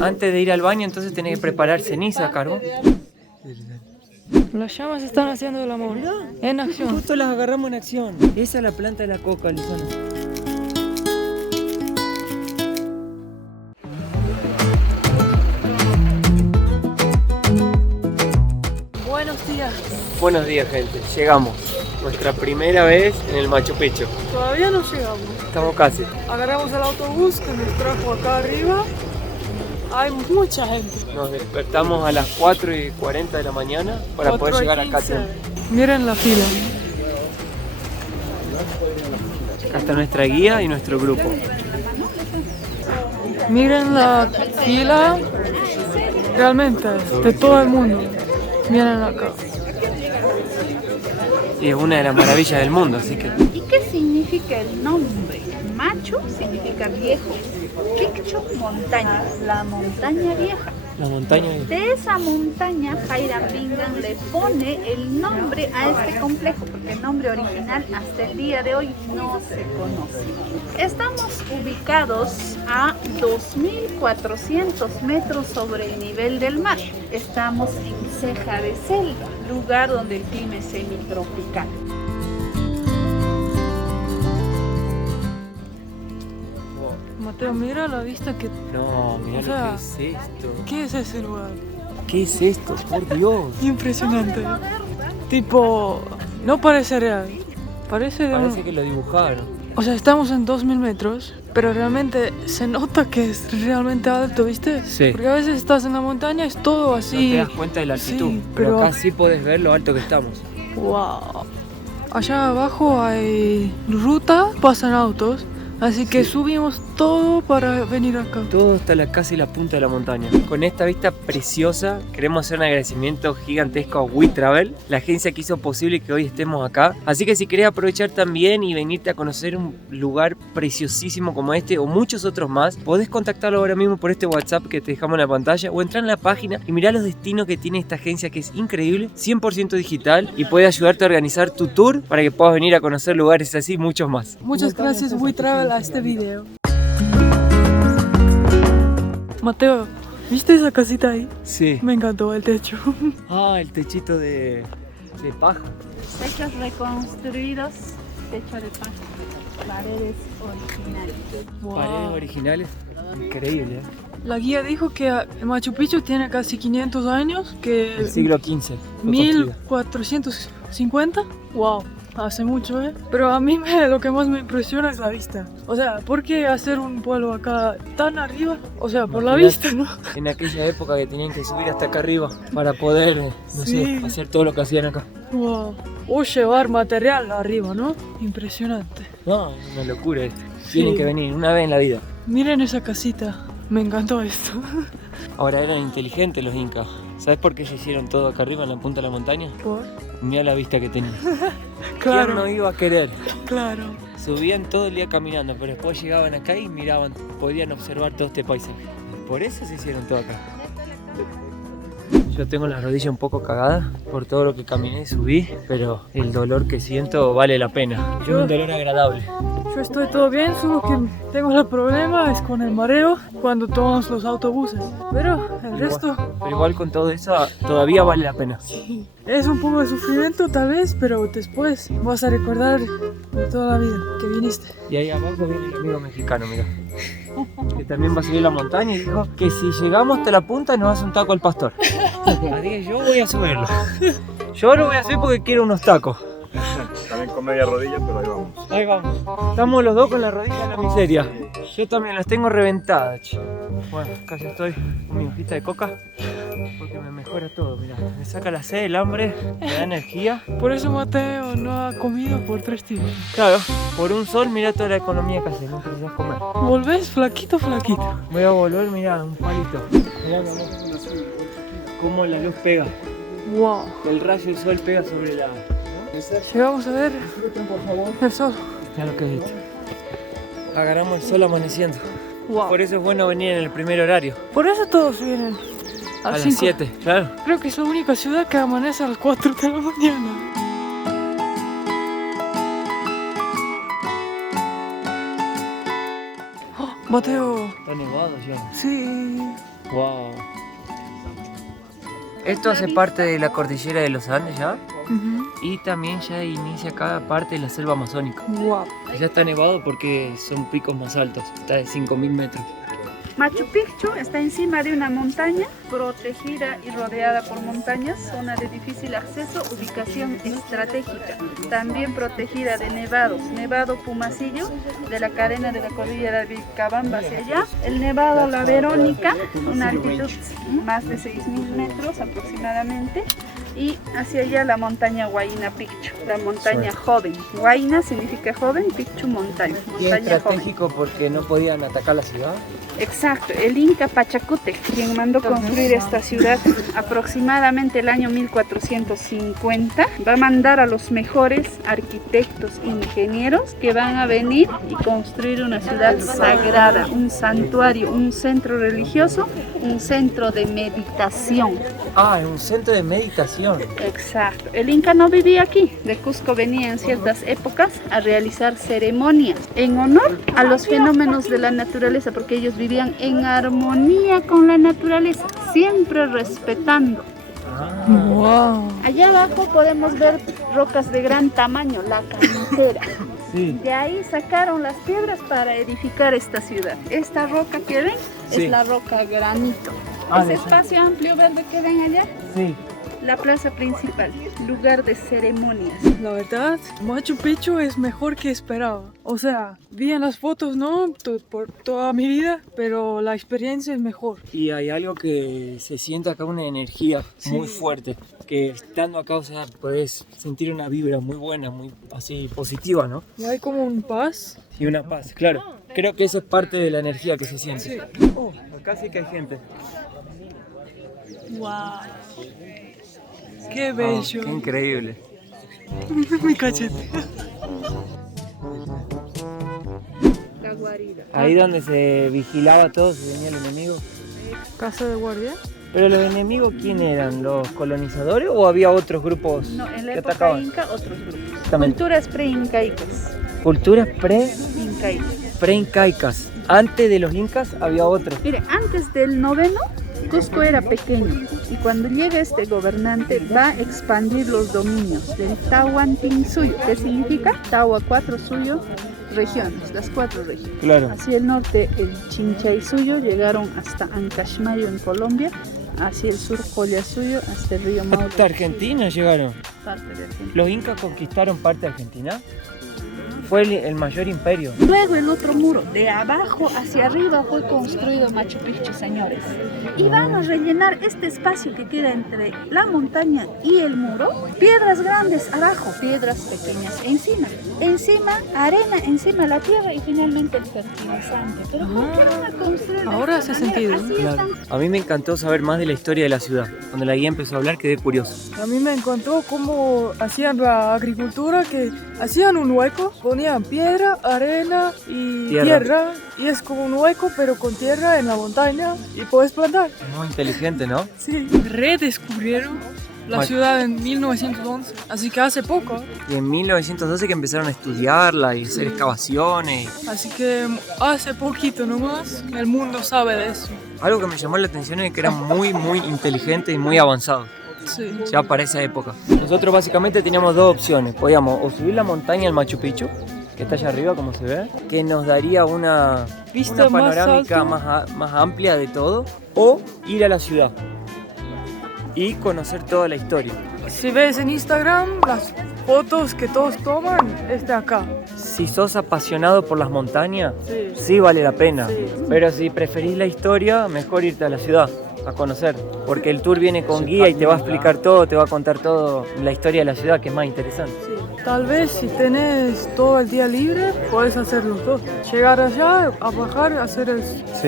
Antes de ir al baño, entonces tenés que preparar ceniza, carbón. Las llamas están haciendo el amor. En acción. Justo las agarramos en acción. Esa es la planta de la coca, Luzana. Buenos días. Buenos días, gente. Llegamos. Nuestra primera vez en el Machu Picchu. Todavía no llegamos. Estamos casi. Agarramos el autobús que nos trajo acá arriba. Hay mucha gente. Nos despertamos a las 4:40 de la mañana para poder llegar acá. 4:15. Miren la fila. Acá está nuestra guía y nuestro grupo. Miren la fila. Realmente, de todo el mundo. Miren acá. Y es una de las maravillas del mundo, así que... ¿Y qué significa el nombre? Machu significa viejo, Picchu montaña, la montaña vieja. La montaña... De esa montaña Hiram Bingham le pone el nombre a este complejo, porque el nombre original hasta el día de hoy no se conoce. Estamos ubicados a 2.400 metros sobre el nivel del mar. Estamos en Ceja de Selva, lugar donde el clima es semitropical. Mateo, mira la vista que... No, mira O sea, lo que es esto. ¿Qué es ese lugar? ¿Qué es esto? Por Dios. Impresionante. Tipo, no parece real. Parece de Parece un... que lo dibujaron. O sea, estamos en 2000 metros, pero realmente se nota que es realmente alto, ¿viste? Sí. Porque a veces estás en la montaña, es todo No así. te das cuenta de la altitud, Sí, pero pero- acá sí podés ver lo alto que estamos. Wow. Allá abajo hay ruta, pasan autos, así que Sí. subimos todo para venir acá. Todo está casi la punta de la montaña. Con esta vista preciosa, queremos hacer un agradecimiento gigantesco a WeTravel, la agencia que hizo posible que hoy estemos acá. Así que si querés aprovechar también y venirte a conocer un lugar preciosísimo como este o muchos otros más, podés contactarlo ahora mismo por este WhatsApp que te dejamos en la pantalla o entrar en la página y mirá los destinos que tiene esta agencia, que es increíble, 100% digital, y puede ayudarte a organizar tu tour para que puedas venir a conocer lugares así y muchos más. Muchas gracias WeTravel a este video. Mateo, ¿viste esa casita ahí? Sí. Me encantó el techo. Ah, el techito de paja. Techos reconstruidos, techo de paja, paredes originales. Paredes originales. Increíble, ¿eh? La guía dijo que el Machu Picchu tiene casi 500 años, que El siglo XV. fue construida. 1450. Wow, hace mucho, ¿eh? Pero a mí lo que más me impresiona es la vista. O sea, ¿por qué hacer un pueblo acá tan arriba? O sea, por la Imagínate. vista, ¿no? En aquella época que tenían que subir hasta acá arriba para poder, no Sí. sé, hacer todo lo que hacían acá. Wow. O llevar material arriba, ¿no? Impresionante. No, una locura esto. Sí. Tienen que venir una vez en la vida. Miren esa casita. Me encantó esto. Ahora eran inteligentes los incas. ¿Sabes por qué se hicieron todo acá arriba en la punta de la montaña? ¿Por? Mira la vista que tenían. Claro, ¿Quién no iba a querer? claro. Subían todo el día caminando, pero después llegaban acá y miraban, podían observar todo este paisaje. Por eso se hicieron todo acá. Yo tengo las rodillas un poco cagadas por todo lo que caminé y subí, pero el dolor que siento vale la pena. Es un dolor agradable. Yo estoy todo bien, solo que tengo el problema es con el mareo cuando tomamos los autobuses. Pero el resto Pero igual con todo eso todavía vale la pena. es un poco de sufrimiento tal vez, pero después vas a recordar de toda la vida que viniste. Y ahí abajo viene el amigo mexicano, mira. Que también va a subir la montaña y dijo que si llegamos hasta la punta nos hace un taco al pastor. Así que yo voy a subirlo. Yo lo voy a hacer porque quiero unos tacos. También con media rodilla, pero ahí vamos. Ahí vamos. Estamos los dos con la rodilla en la miseria. Yo también las tengo reventadas, che. Bueno, acá ya estoy con mi hojita de coca. Porque me mejora todo, mirá. Me saca la sed, el hambre, me da energía. Por eso Mateo no ha comido por 3 días. Claro, por un sol mirá toda la economía que hace, no precisas comer. Volvés flaquito, flaquito. Voy a volver, mirá, un palito. Mirá, mi amor. Cómo la luz pega. Wow. El rayo del sol pega sobre la... Llegamos a ver el sol. Mirá lo que es esto. Agarramos el sol amaneciendo. Wow. Por eso es bueno venir en el primer horario. Por eso todos vienen A las 5. 7, claro. Creo que es la única ciudad que amanece a las 4 de la mañana. Oh, Mateo. Está nevado ya. Sí. Wow. Esto hace parte de la cordillera de los Andes ya. Y también ya inicia cada parte de la selva amazónica. Wow. Ya está nevado porque son picos más altos, está de 5.000 metros. Machu Picchu está encima de una montaña, protegida y rodeada por montañas, zona de difícil acceso, ubicación estratégica. También protegida de nevados, Nevado Pumasillo, de la cadena de la cordillera de Vilcabamba hacia allá. El Nevado La Verónica, una altitud más de 6.000 metros aproximadamente. Y hacia allá la montaña Huayna Picchu, la montaña joven. Huayna significa joven, Picchu montaña. Y es Montaña estratégico porque no podían atacar la ciudad. Exacto, el Inca Pachacútec, quien mandó construir esta ciudad aproximadamente el año 1450, va a mandar a los mejores arquitectos e ingenieros que van a venir y construir una ciudad sagrada, un santuario, un centro religioso, un centro de meditación. Ah, es un centro de meditación. Exacto, el Inca no vivía aquí, de Cusco venía en ciertas épocas a realizar ceremonias en honor a los fenómenos de la naturaleza, porque ellos vivían en armonía con la naturaleza, siempre respetando. Wow. Allá abajo podemos ver rocas de gran tamaño, la cantera. Sí. De ahí sacaron las piedras para edificar esta ciudad. Esta roca que ven Sí. es la roca granito. Ah, Ese espacio amplio verde que ven allá, Sí. la plaza principal, lugar de ceremonias. La verdad, Machu Picchu es mejor que esperaba. O sea, vi en las fotos, ¿no? Por toda mi vida, pero la experiencia es mejor. Y hay algo que se siente acá, una energía muy fuerte, que estando acá, o sea, puedes sentir una vibra muy buena, muy así positiva, ¿no? Y hay como un paz. Y una paz, claro. Creo que eso es parte de la energía que se siente. Oh, acá sí que hay gente. Wow. Qué Oh, bello. qué increíble. Mi cachete. La guarida. Ahí donde se vigilaba todo, se venía el enemigo. Casa de guardia. ¿Pero los enemigos quién eran? ¿Los colonizadores o había otros grupos No, en la que época atacaban? inca otros grupos. Exactamente. Culturas pre-incaicas. Culturas Incaicas. pre-incaicas. Antes de los incas había otros. Mire, antes del 9º, Cusco era pequeño y cuando llega este gobernante va a expandir los dominios del Tahuantinsuyo, que significa Tawa 4 suyo, regiones, las 4 regiones. Claro. Hacia el norte el Chinchaysuyo llegaron hasta Ancash-Mayo en Colombia, hacia el sur Collasuyo hasta el río Maule. Hasta Argentina llegaron. Parte de Argentina. ¿Los incas conquistaron parte de Argentina? Fue el mayor imperio. Luego el otro muro, de abajo hacia arriba, fue construido Machu Picchu, señores. Y van a rellenar este espacio que queda entre la montaña y el muro. Piedras grandes abajo, piedras pequeñas encima. Encima arena, encima la tierra y finalmente el fertilizante. Pero ¿por qué van a construir de Ahora esta hace manera? sentido. Así Claro. están. A mí me encantó saber más de la historia de la ciudad. Cuando la guía empezó a hablar quedé curioso. A mí me encantó cómo hacían la agricultura, que hacían un hueco, ponían piedra, arena y tierra. Y es como un hueco pero con tierra en la montaña y puedes plantar. Muy inteligente, ¿no? Sí. Redescubrieron la ciudad en 1911, así que hace poco. Y en 1912 que empezaron a estudiarla y hacer excavaciones. Así que hace poquito nomás el mundo sabe de eso. Algo que me llamó la atención es que eran muy inteligentes y muy avanzados. Sí. Ya para esa época. Nosotros básicamente teníamos dos opciones. Podíamos o subir la montaña al Machu Picchu, que está allá arriba como se ve, que nos daría una Vista más panorámica alta. más amplia de todo, o ir a la ciudad y conocer toda la historia. Si ves en Instagram las fotos que todos toman, es de acá. Si sos apasionado por las montañas, Sí. sí vale la pena. Sí. Pero si preferís la historia, mejor irte a la ciudad a conocer, porque el tour viene con guía y te va a explicar todo, te va a contar todo la historia de la ciudad, que es más interesante. Sí. Tal vez si tenés todo el día libre, puedes hacer los dos. Llegar allá, a bajar, hacer el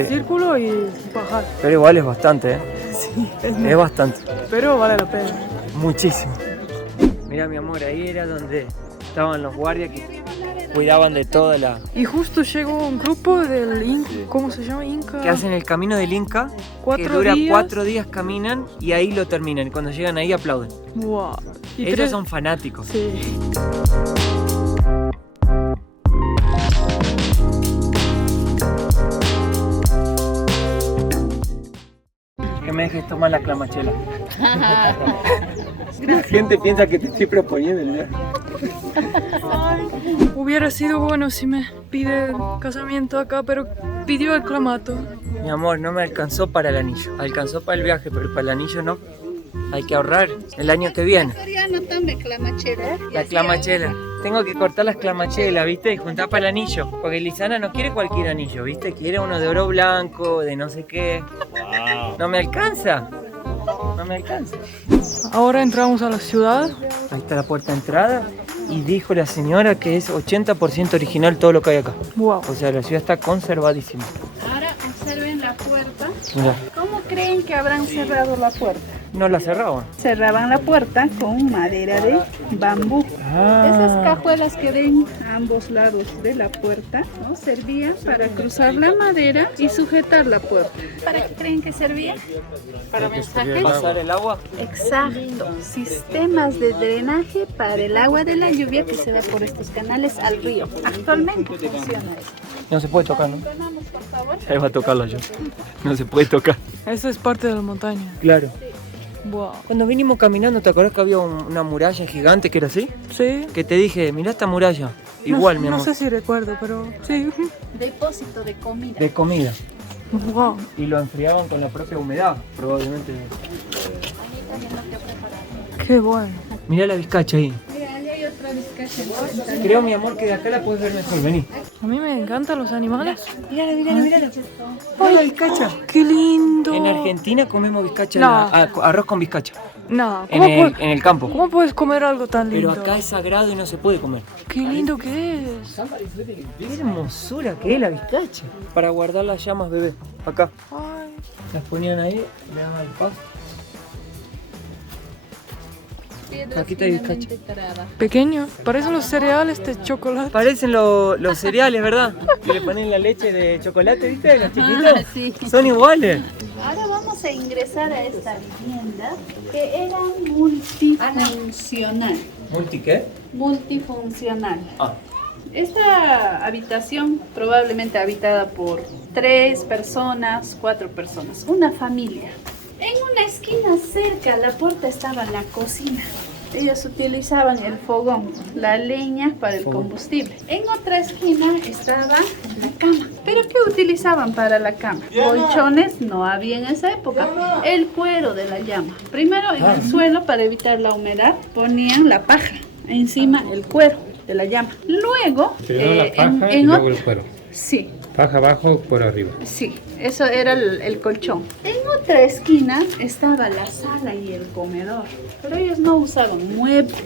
círculo y bajar. Pero igual es bastante, ¿eh? Sí, Es bastante. pero vale la pena. Muchísimo. Mira, mi amor, ahí era donde estaban los guardias que cuidaban de toda la... Y justo llegó un grupo del Inca, ¿cómo se llama? Inca. que hacen el camino del Inca, que 4 dura días. 4 días, caminan y ahí lo terminan. Y cuando llegan ahí aplauden. Wow. Y Ellos 3 son fanáticos. Sí. que me dejes tomar la clamachela. La gente piensa que te estoy proponiendo el viaje. Hubiera sido bueno si me pide casamiento acá, pero pidió el clamato. Mi amor, no me alcanzó para el anillo. Alcanzó para el viaje, pero para el anillo no. Hay que ahorrar el año que viene. Coreano también clamachela. La clamachela. Tengo que cortar las clamachelas, ¿viste? Y juntar para el anillo. Porque Lisana no quiere cualquier anillo, ¿viste? Quiere uno de oro blanco, de no sé qué. No me alcanza. No me alcanza. Ahora entramos a la ciudad. Ahí está la puerta de entrada. Y dijo la señora que es 80% original todo lo que hay acá. Wow. O sea, la ciudad está conservadísima. Ahora observen la puerta. Mirá, ¿Cómo creen que habrán cerrado la puerta? no la cerraban. Cerraban la puerta con madera de bambú. Esas cajuelas que ven a ambos lados de la puerta, ¿no? Servían para cruzar la madera y sujetar la puerta. ¿Para qué creen que servía? ¿Para mensajes? ¿Pasar el agua? Exacto. Sistemas de drenaje para el agua de la lluvia que se da por estos canales al río. Actualmente funciona eso. No se puede tocar, ¿no? Ponemos, por favor. Ahí va a tocarla yo. No se puede tocar. Esa es parte de la montaña. Claro. Wow. Cuando vinimos caminando, ¿te acordás que había una muralla gigante que era así? Sí. Que te dije, mirá esta muralla. Igual, no, mi amor. No sé si recuerdo, pero sí. Depósito de comida. De comida. Wow. Y lo enfriaban con la propia humedad, probablemente. Qué bueno. Mirá la vizcacha ahí. Mira, allá hay otra vizcacha. Creo, mi amor, que de acá la puedes ver mejor. Vení. A mí me encantan los animales. Mírala, mírala, mírala. ¡Ay, la vizcacha! ¡Qué lindo! En Argentina comemos vizcacha, No. arroz con vizcacha. No, En el campo. ¿cómo puedes comer algo tan lindo? Pero acá es sagrado y no se puede comer. ¡Qué lindo que es! Qué hermosura que es la vizcacha. Para guardar las llamas, bebé. Acá. Ay. Las ponían ahí, le daban el paso. Caquita de vizcacha. Pequeño. Parecen los cereales de chocolate. Parecen los cereales, ¿verdad? Que le ponen la leche de chocolate, ¿viste? Los chiquitos. Sí. Son iguales. Ahora vamos a ingresar a esta vivienda que era multifuncional. ¿Multi qué? Multifuncional. Ah. Esta habitación probablemente habitada por 3 personas, 4 personas, una familia. En una esquina cerca a la puerta estaba la cocina. Ellos utilizaban el fogón, la leña para el combustible. En otra esquina estaba la cama. ¿Pero qué utilizaban para la cama? Colchones no había en esa época. El cuero de la llama. Primero en el suelo, para evitar la humedad, ponían la paja. Encima el cuero de la llama. Luego, Primero la paja y luego el cuero. Sí. Paja abajo, cuero arriba. Sí, eso era el colchón. En otra esquina estaba la sala y el comedor, pero ellos no usaban muebles.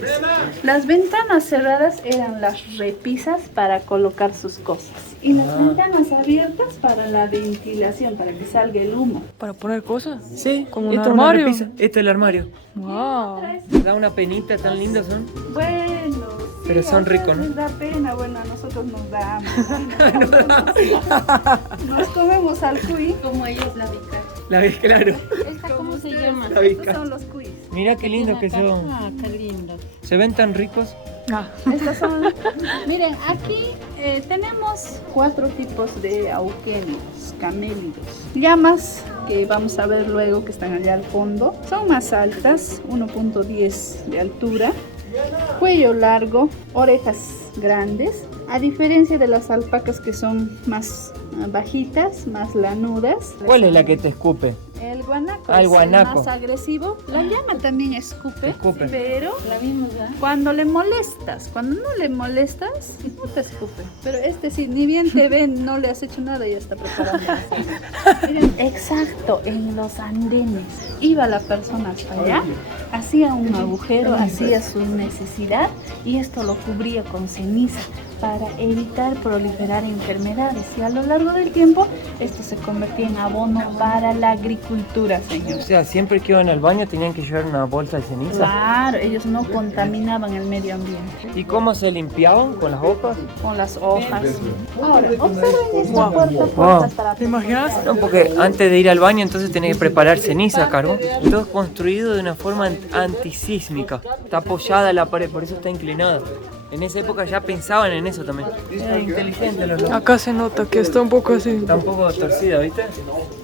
Las ventanas cerradas eran las repisas para colocar sus cosas y las ventanas abiertas para la ventilación, para que salga el humo. ¿Para poner cosas? Sí, Como un esto es una armario. repisa. Este es el armario. Wow. Da una penita, tan lindos son. Bueno, sí, Pero son a ustedes ricos, ¿no? les da pena, bueno, a nosotros nos da hambre. Nos comemos al cuy. Como ellos la vizcacha. La ves, claro. ¿Esta cómo se llama? La Estos vizcacha. son los cuis. Mira qué lindos que son. Ah, qué lindo. Se ven tan ricos. Ah. Estos son, miren, aquí tenemos 4 tipos de auquénidos, camélidos. Llamas, que vamos a ver luego que están allá al fondo, son más altas, 1.10 de altura, cuello largo, orejas grandes, a diferencia de las alpacas que son más bajitas, más lanudas. ¿Cuál es la que te escupe? El guanaco Ah, el es guanaco. el más agresivo. La llama también escupe, Escupe. pero La vimos, ¿verdad? cuando le molestas, cuando no le molestas, no te escupe. Pero este sí, ni bien te ven, no le has hecho nada y ya está preparando la cena. Miren, exacto, en los andenes. Iba la persona hasta allá, hacía un agujero, hacía su necesidad y esto lo cubría con ceniza para evitar proliferar enfermedades. Y a lo largo del tiempo, esto se convertía en abono para la agricultura, O señor. sea, siempre que iban al baño tenían que llevar una bolsa de ceniza. Claro, ellos no contaminaban el medio ambiente. ¿Y cómo se limpiaban? ¿Con las hojas? Con las hojas. Ahora, observen esta Wow. puerta ¿Te imaginas? No, porque antes de ir al baño entonces tenés que preparar ceniza, carbón. Todo es construido de una forma antisísmica. Está apoyada en la pared, por eso está inclinada. En esa época ya pensaban en eso también. Eran inteligentes los locos. Acá se nota que está un poco así. Está un poco torcida, ¿viste?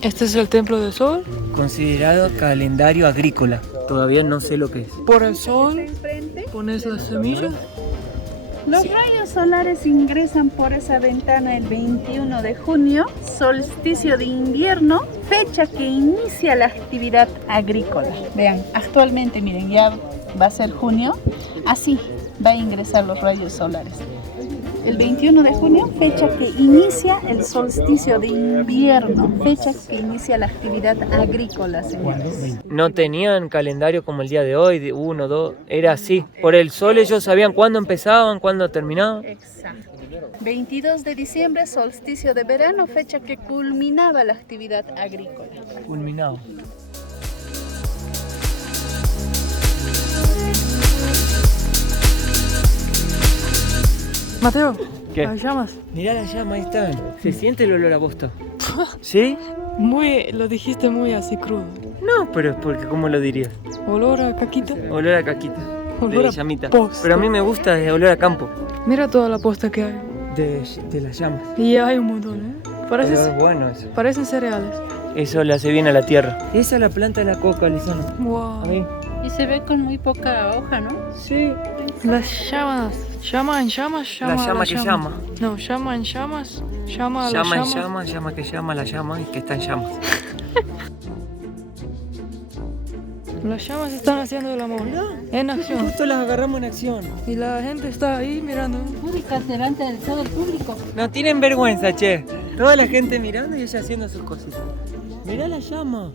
Este es el templo del sol. Considerado calendario agrícola. Todavía no sé lo que es. Por el sol Enfrente. pones las semillas. Los rayos solares ingresan por esa ventana el 21 de junio, solsticio de invierno, fecha que inicia la actividad agrícola. Vean, actualmente, miren, ya va a ser junio, así va a ingresar los rayos solares. El 21 de junio, fecha que inicia el solsticio de invierno, fecha que inicia la actividad agrícola, señores. No tenían calendario como el día de hoy, de 1, 2, era así. Por el sol ellos sabían cuándo empezaban, cuándo terminaban. Exacto. 22 de diciembre, solsticio de verano, fecha que culminaba la actividad agrícola. Culminado. Mateo, ¿Qué? las llamas. Mirá la llama, ahí están. Se siente el olor a bosta. ¿Sí? Lo dijiste muy así crudo. No, pero es porque, ¿cómo lo dirías? Olor a caquita. Olor a caquita. Olor De a llamita. posta. Pero a mí me gusta el olor a campo. Mira toda la posta que hay. De las llamas. Y hay un montón, ¿eh? Pero es bueno eso. Parecen cereales. Eso le hace bien a la tierra. Esa es la planta de la coca, Lisano. Wow. Ahí. Y se ve con muy poca hoja, ¿no? Sí. Las llamas. Llama en llamas, llama La a llama que llama. No, llama en llamas, llama a la Llama en llama. llama, llama que llama, la llama y que está en llamas. Las llamas están haciendo el amor. En acción. Justo las agarramos en acción. Y la gente está ahí mirando. Pública delante del todo el público. No tienen vergüenza, che. Toda la gente mirando y ella haciendo sus cositas. Mirá la llama.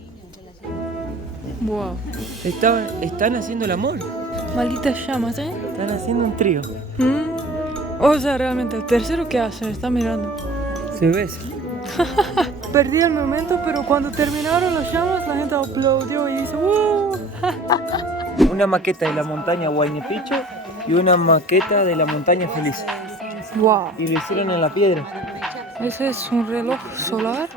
Wow. Están haciendo el amor. Malditas llamas, ¿eh? Están haciendo un trío. O sea, realmente, el tercero que hace, está mirando. Se besa. Perdí el momento, pero cuando terminaron las llamas, la gente aplaudió y dice ¡wow! Una maqueta de la montaña Huayna Picchu y una maqueta de la montaña Feliz. ¡Wow! Y lo hicieron en la piedra. Ese es un reloj solar.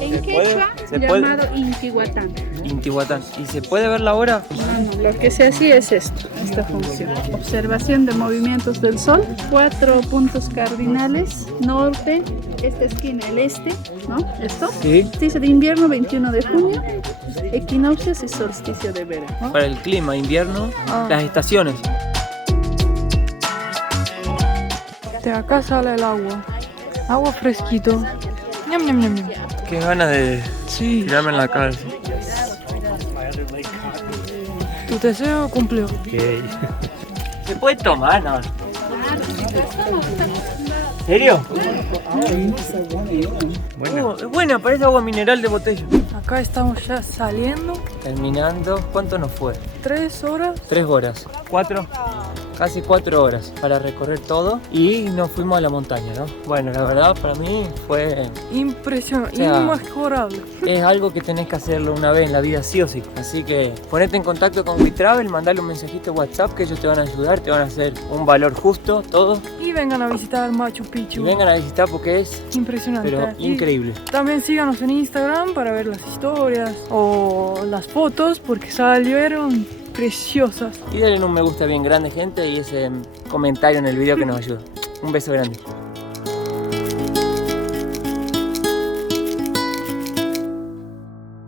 En puede? quechua, ¿Se puede? llamado Intihuatán. Intihuatán. ¿Y se puede ver la hora? No, lo que se hacía es esto, esta función. Observación de movimientos del sol, 4 puntos cardinales, norte, esta esquina, el este, ¿no? Esto. Sí. Solsticio de invierno, 21 de junio, equinoccios y solsticio de verano. Para el clima, invierno, las estaciones. De acá sale el agua. Agua fresquito. Ñam, ñam, ñam, ñam. Qué ganas de Sí. tirarme en la cara. Tu deseo cumplió. ¿Se puede tomar? No. ¿En serio? Es buena, parece agua mineral de botella. Acá estamos ya saliendo. Terminando, ¿cuánto nos fue? 3 horas. 3 horas. 4, casi 4 horas para recorrer todo y nos fuimos a la montaña, ¿no? Bueno, la verdad para mí fue... Impresionante. O sea, Inmejorable. Es algo que tenés que hacerlo una vez en la vida sí o sí. Así que ponete en contacto con WeTravel, mandale un mensajito a WhatsApp que ellos te van a ayudar, te van a hacer un valor justo, todo. Y vengan a visitar Machu Y Picchu. vengan a visitar porque es Impresionante. pero Y increíble. también síganos en Instagram para ver las historias o las fotos porque salieron preciosas. Y denle un me gusta bien grande, gente, y ese comentario en el video que nos ayuda. Un beso grande.